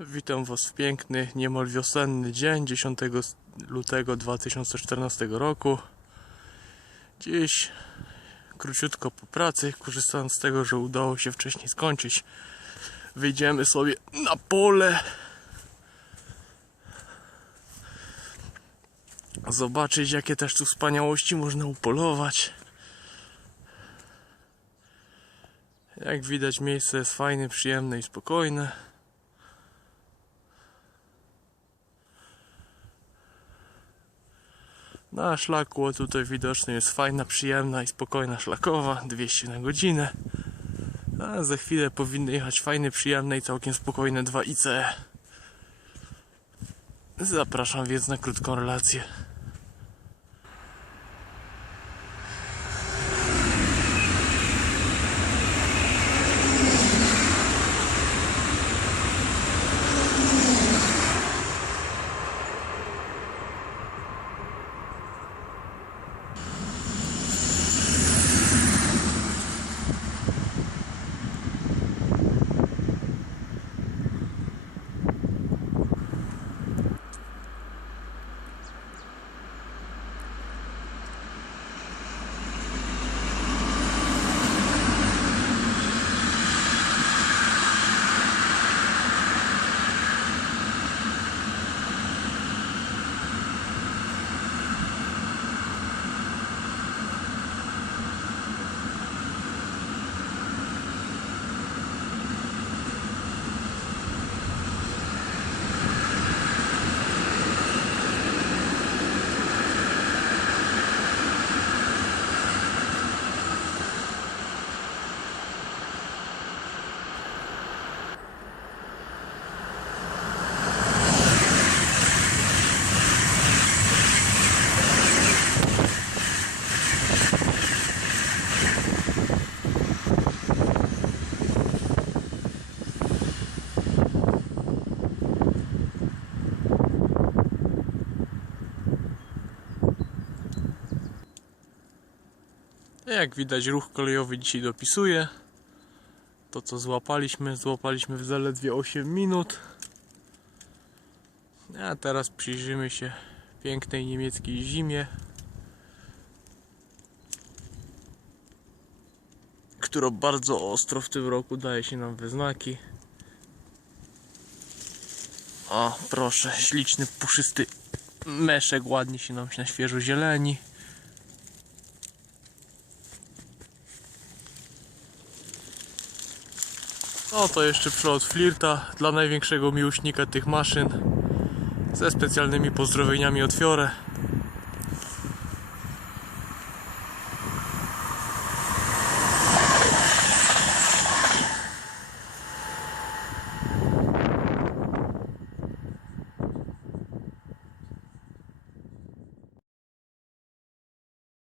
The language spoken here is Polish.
Witam Was w piękny, niemal wiosenny dzień 10 lutego 2014 roku. Dziś króciutko po pracy, korzystając z tego, że udało się wcześniej skończyć, wyjdziemy sobie na pole. Zobaczyć, jakie też tu wspaniałości można upolować. Jak widać, miejsce jest fajne, przyjemne i spokojne. Na szlaku tutaj widocznie jest fajna, przyjemna i spokojna szlakowa, 200 na godzinę. A za chwilę powinny jechać fajne, przyjemne i całkiem spokojne 2 ICE. Zapraszam więc na krótką relację. Jak widać ruch kolejowy dzisiaj dopisuje. To co złapaliśmy, złapaliśmy w zaledwie 8 minut. A teraz przyjrzymy się pięknej niemieckiej zimie. Która bardzo ostro w tym roku daje się nam we znaki. O, proszę, śliczny, puszysty meszek ładnie się nam na świeżo zieleni. No to jeszcze przelot flirta dla największego miłośnika tych maszyn ze specjalnymi pozdrowieniami od Fiore.